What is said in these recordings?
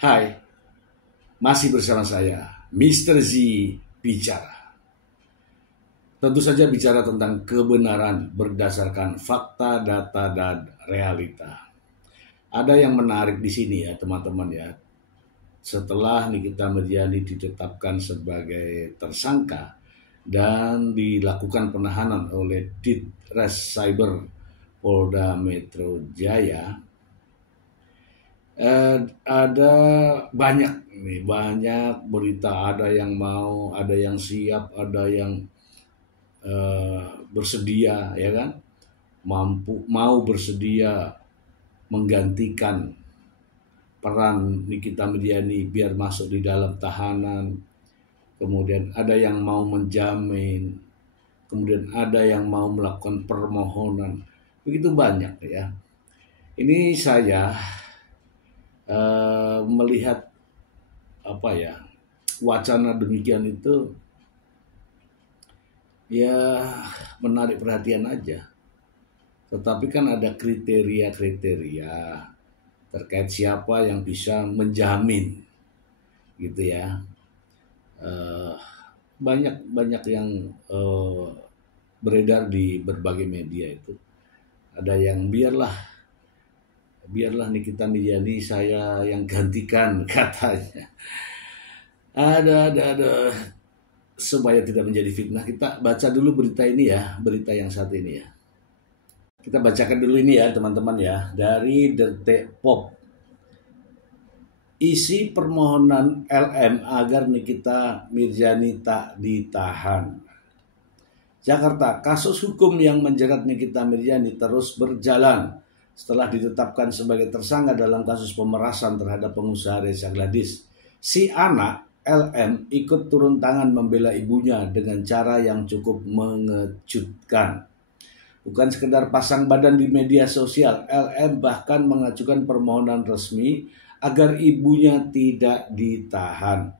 Hai, masih bersama saya, Mr. Z bicara. Tentu saja bicara tentang kebenaran berdasarkan fakta, data, dan realita. Ada yang menarik di sini ya teman-teman ya. Setelah Nikita Mirjani ditetapkan sebagai tersangka dan dilakukan penahanan oleh Ditres Cyber Polda Metro Jaya, ada banyak berita, ada yang mau, ada yang siap, ada yang bersedia, ya kan, mau bersedia menggantikan peran Nikita Mirjani biar masuk di dalam tahanan. Kemudian ada yang mau menjamin, kemudian ada yang mau melakukan permohonan, begitu banyak ya. Ini saya melihat wacana demikian itu ya menarik perhatian aja. Tetapi kan ada kriteria-kriteria terkait siapa yang bisa menjamin, gitu ya. Banyak yang beredar di berbagai media itu. Ada yang biarlah Nikita Mirjani saya yang gantikan katanya. Ada supaya tidak menjadi fitnah, kita baca dulu berita ini ya, berita yang saat ini ya. Kita bacakan dulu ini ya teman-teman ya, dari Detik Pop. Isi permohonan LM agar Nikita Mirjani tak ditahan. Jakarta, kasus hukum yang menjerat Nikita Mirjani terus berjalan setelah ditetapkan sebagai tersangka dalam kasus pemerasan terhadap pengusaha Reza Gladys. Si anak LM ikut turun tangan membela ibunya dengan cara yang cukup mengejutkan. Bukan sekedar pasang badan di media sosial, LM bahkan mengajukan permohonan resmi agar ibunya tidak ditahan.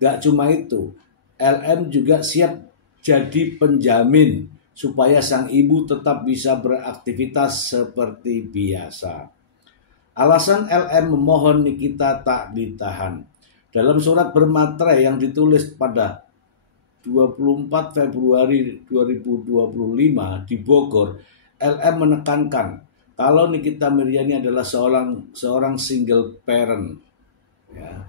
Gak cuma itu, LM juga siap jadi penjamin supaya sang ibu tetap bisa beraktivitas seperti biasa. Alasan LM memohon Nikita tak ditahan. Dalam surat bermaterai yang ditulis pada 24 Februari 2025 di Bogor, LM menekankan kalau Nikita Mirjani adalah seorang single parent ya,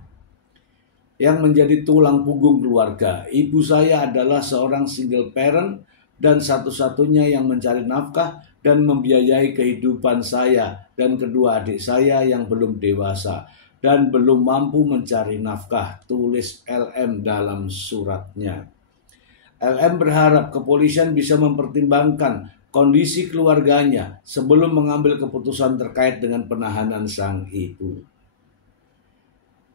yang menjadi tulang punggung keluarga. Ibu saya adalah seorang single parent dan satu-satunya yang mencari nafkah dan membiayai kehidupan saya dan kedua adik saya yang belum dewasa dan belum mampu mencari nafkah, tulis LM dalam suratnya. LM berharap kepolisian bisa mempertimbangkan kondisi keluarganya sebelum mengambil keputusan terkait dengan penahanan sang ibu.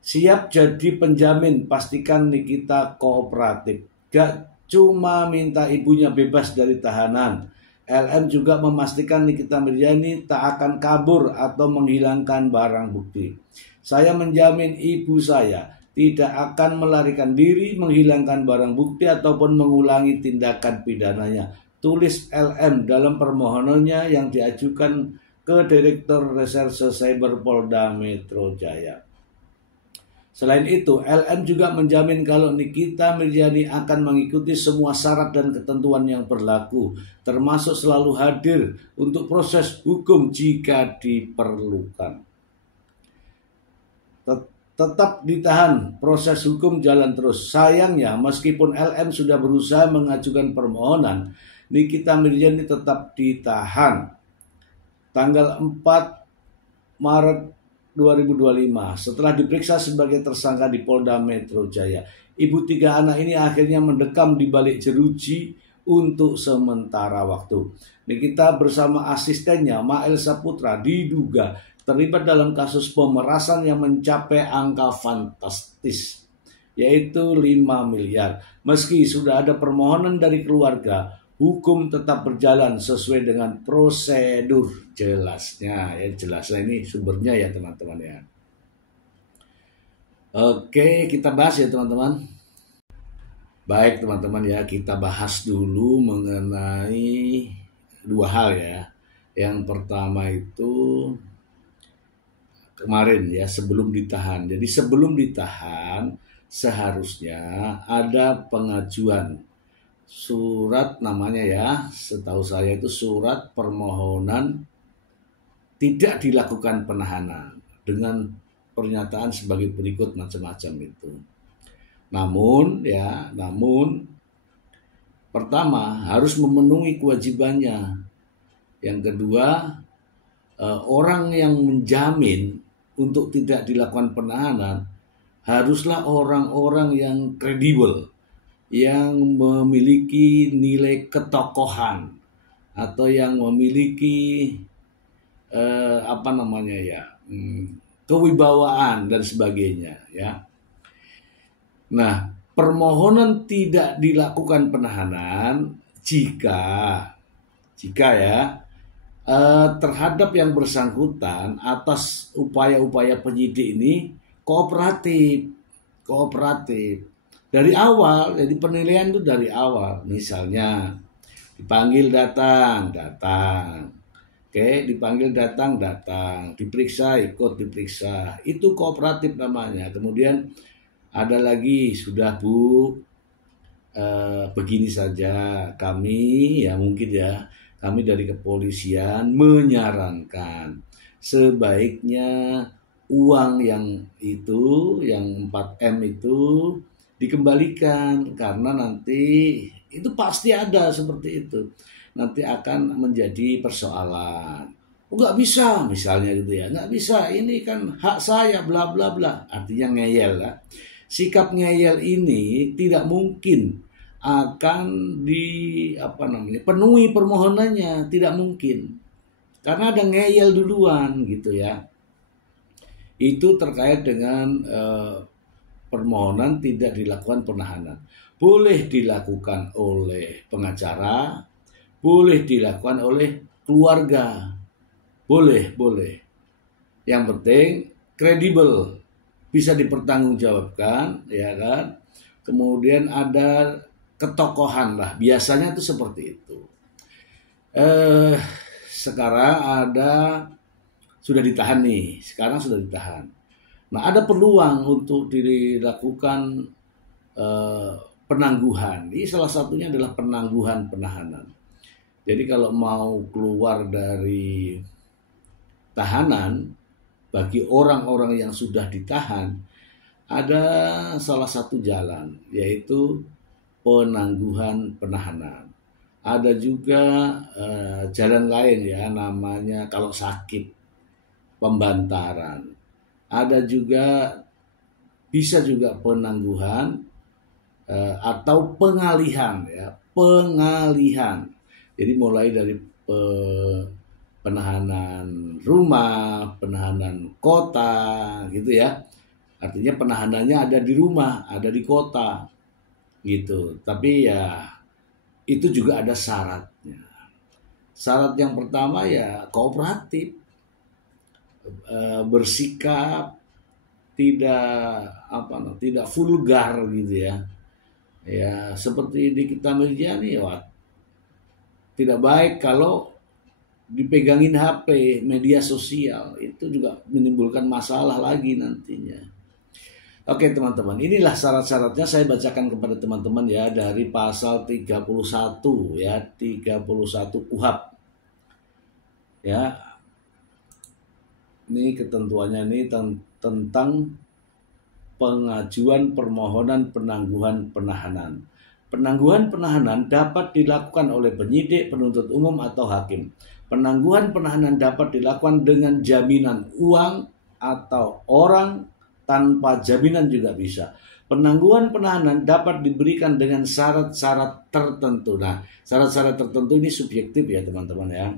Siap jadi penjamin, pastikan Nikita kooperatif. Gak cuma minta ibunya bebas dari tahanan, LM juga memastikan Nikita Mirjani tak akan kabur atau menghilangkan barang bukti. Saya menjamin ibu saya tidak akan melarikan diri, menghilangkan barang bukti, ataupun mengulangi tindakan pidananya, tulis LM dalam permohonannya yang diajukan ke Direktur Reserse Cyber Polda Metro Jaya. Selain itu, LM juga menjamin kalau Nikita Mirjani akan mengikuti semua syarat dan ketentuan yang berlaku, termasuk selalu hadir untuk proses hukum jika diperlukan. Tetap ditahan, proses hukum jalan terus. Sayangnya, meskipun LM sudah berusaha mengajukan permohonan, Nikita Mirjani tetap ditahan. Tanggal 4 Maret 2025, setelah diperiksa sebagai tersangka di Polda Metro Jaya, ibu 3 anak ini akhirnya mendekam di balik jeruji untuk sementara waktu. Nikita bersama asistennya Mael Saputra diduga terlibat dalam kasus pemerasan yang mencapai angka fantastis, yaitu 5 miliar. Meski sudah ada permohonan dari keluarga, hukum tetap berjalan sesuai dengan prosedur. Jelasnya ini sumbernya ya teman-teman ya. Oke, kita bahas ya teman-teman. Baik teman-teman ya, kita bahas dulu mengenai 2 hal ya. Yang pertama itu kemarin ya, sebelum ditahan. Jadi sebelum ditahan seharusnya ada pengajuan surat, namanya ya, setahu saya itu surat permohonan tidak dilakukan penahanan dengan pernyataan sebagai berikut macam-macam itu. Namun pertama harus memenuhi kewajibannya. Yang kedua, orang yang menjamin untuk tidak dilakukan penahanan haruslah orang-orang yang kredibel, yang memiliki nilai ketokohan atau yang memiliki kewibawaan dan sebagainya ya. Nah, permohonan tidak dilakukan penahanan jika ya terhadap yang bersangkutan atas upaya-upaya penyidik ini kooperatif. Dari awal, jadi penilaian itu dari awal. Misalnya dipanggil datang. Oke, dipanggil datang, diperiksa, ikut diperiksa. Itu kooperatif namanya. Kemudian ada lagi, sudah Bu, begini saja, kami dari kepolisian menyarankan sebaiknya uang yang 4M itu dikembalikan, karena nanti itu pasti ada seperti itu. Nanti akan menjadi persoalan. Nggak bisa, misalnya gitu ya. Nggak bisa, ini kan hak saya, bla bla bla. Artinya ngeyel lah. Sikap ngeyel ini tidak mungkin akan penuhi permohonannya, tidak mungkin. Karena ada ngeyel duluan gitu ya. Itu terkait dengan permohonan tidak dilakukan penahanan. Boleh dilakukan oleh pengacara, boleh dilakukan oleh keluarga, boleh. Yang penting kredibel, bisa dipertanggungjawabkan, ya kan. Kemudian ada ketokohan lah, biasanya itu seperti itu. Sekarang sudah ditahan nih, Nah, ada peluang untuk dilakukan penangguhan. Ini salah satunya adalah penangguhan penahanan. Jadi kalau mau keluar dari tahanan, bagi orang-orang yang sudah ditahan, ada salah satu jalan, yaitu penangguhan penahanan. Ada juga jalan lain ya, namanya kalau sakit, pembantaran. Ada juga, bisa juga penangguhan atau pengalihan ya, pengalihan. Jadi mulai dari penahanan rumah, penahanan kota gitu ya. Artinya penahanannya ada di rumah, ada di kota gitu. Tapi ya itu juga ada syaratnya. Syarat yang pertama ya kooperatif, bersikap tidak vulgar gitu ya. Ya seperti di kita Mirjani ya, tidak baik kalau dipegangin HP, media sosial, itu juga menimbulkan masalah lagi nantinya. Oke teman-teman, inilah syarat-syaratnya saya bacakan kepada teman-teman ya, dari pasal 31 ya, 31 KUHP. Ya. Ini ketentuannya ini tentang pengajuan permohonan penangguhan penahanan. Penangguhan penahanan dapat dilakukan oleh penyidik, penuntut umum, atau hakim. Penangguhan penahanan dapat dilakukan dengan jaminan uang atau orang, tanpa jaminan juga bisa. Penangguhan penahanan dapat diberikan dengan syarat-syarat tertentu. Nah, syarat-syarat tertentu ini subjektif ya teman-teman ya.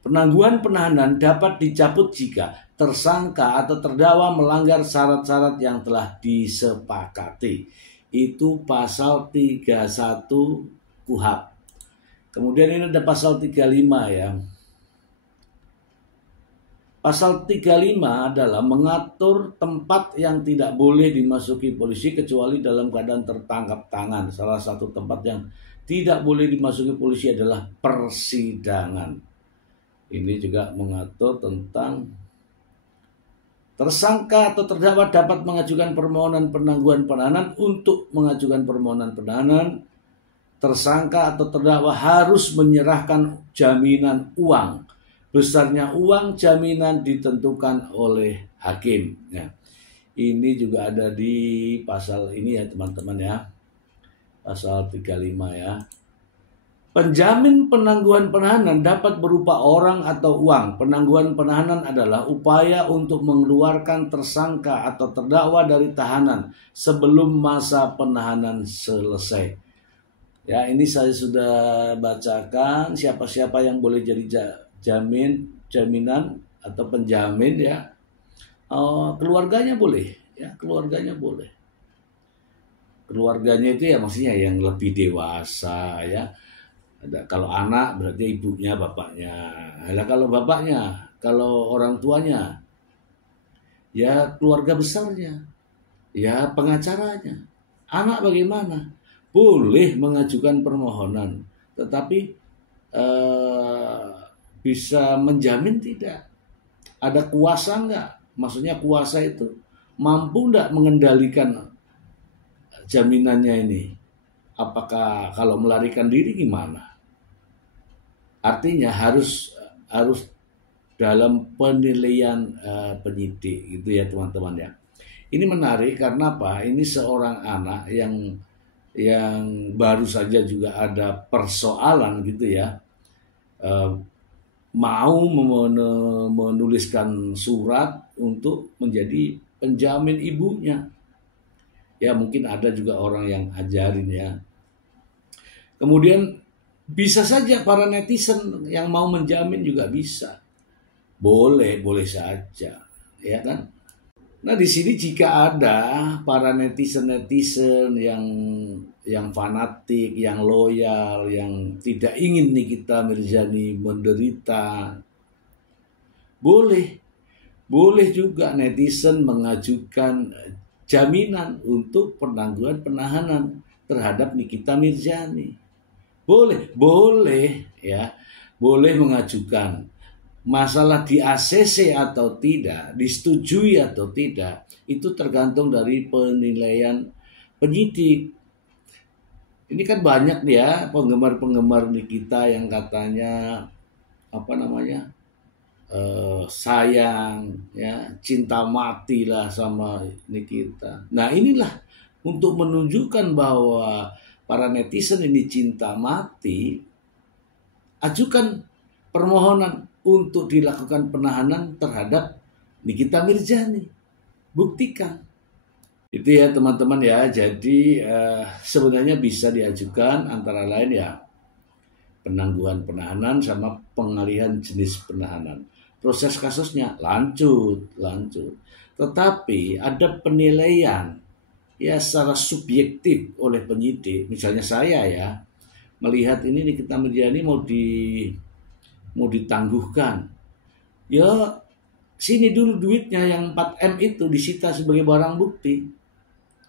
Penangguhan penahanan dapat dicabut jika tersangka atau terdakwa melanggar syarat-syarat yang telah disepakati. Itu pasal 31 KUHP. Kemudian ini ada pasal 35 ya. Pasal 35 adalah mengatur tempat yang tidak boleh dimasuki polisi kecuali dalam keadaan tertangkap tangan. Salah satu tempat yang tidak boleh dimasuki polisi adalah persidangan. Ini juga mengatur tentang Tersangka atau terdakwa dapat mengajukan permohonan penangguhan penahanan. Untuk mengajukan permohonan penahanan, tersangka atau terdakwa harus menyerahkan jaminan uang. Besarnya uang jaminan ditentukan oleh hakim. Ya. Ini juga ada di pasal ini ya teman-teman ya. Pasal 35 ya. Penjamin penangguhan penahanan dapat berupa orang atau uang. Penangguhan penahanan adalah upaya untuk mengeluarkan tersangka atau terdakwa dari tahanan sebelum masa penahanan selesai. Ya, ini saya sudah bacakan siapa-siapa yang boleh jadi jaminan atau penjamin ya. Keluarganya boleh, ya, keluarganya boleh. Keluarganya itu ya maksudnya yang lebih dewasa ya. Kalau anak berarti ibunya, bapaknya. Nah, kalau bapaknya, kalau orang tuanya, ya keluarga besarnya, ya pengacaranya. Anak bagaimana? Boleh mengajukan permohonan, tetapi bisa menjamin tidak? Ada kuasa enggak? Maksudnya kuasa itu mampu enggak mengendalikan jaminannya ini? Apakah kalau melarikan diri gimana? Artinya harus dalam penilaian penyidik gitu ya teman-teman ya. Ini menarik karena apa? Ini seorang anak yang baru saja juga ada persoalan gitu ya. Mau menuliskan surat untuk menjadi penjamin ibunya. Ya mungkin ada juga orang yang ajarin ya. Kemudian bisa saja para netizen yang mau menjamin juga bisa. Boleh saja, ya kan? Nah, di sini jika ada para netizen yang fanatik, yang loyal, yang tidak ingin Nikita Mirzani menderita, boleh juga netizen mengajukan jaminan untuk penangguhan penahanan terhadap Nikita Mirzani. Boleh ya, boleh mengajukan. Masalah di ACC atau tidak, disetujui atau tidak, itu tergantung dari penilaian penyidik. Ini kan banyak ya penggemar-penggemar Nikita yang katanya sayang ya, cinta mati lah sama Nikita. Nah, inilah untuk menunjukkan bahwa para netizen ini cinta mati, ajukan permohonan untuk dilakukan penahanan terhadap Nikita Mirzani. Buktikan. Itu ya teman-teman ya. Jadi sebenarnya bisa diajukan antara lain ya penangguhan penahanan sama pengalihan jenis penahanan. Proses kasusnya lanjut. Tetapi ada penilaian ya secara subjektif oleh penyidik. Misalnya saya ya melihat ini Nikita Mirzani mau ditangguhkan. Ya sini dulu duitnya yang 4M itu disita sebagai barang bukti.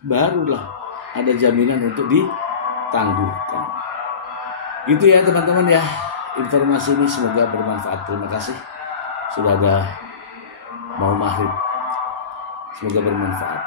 Barulah ada jaminan untuk ditangguhkan. Gitu ya teman-teman ya. Informasi ini semoga bermanfaat. Terima kasih. Sudah ada mau maghrib. Semoga bermanfaat.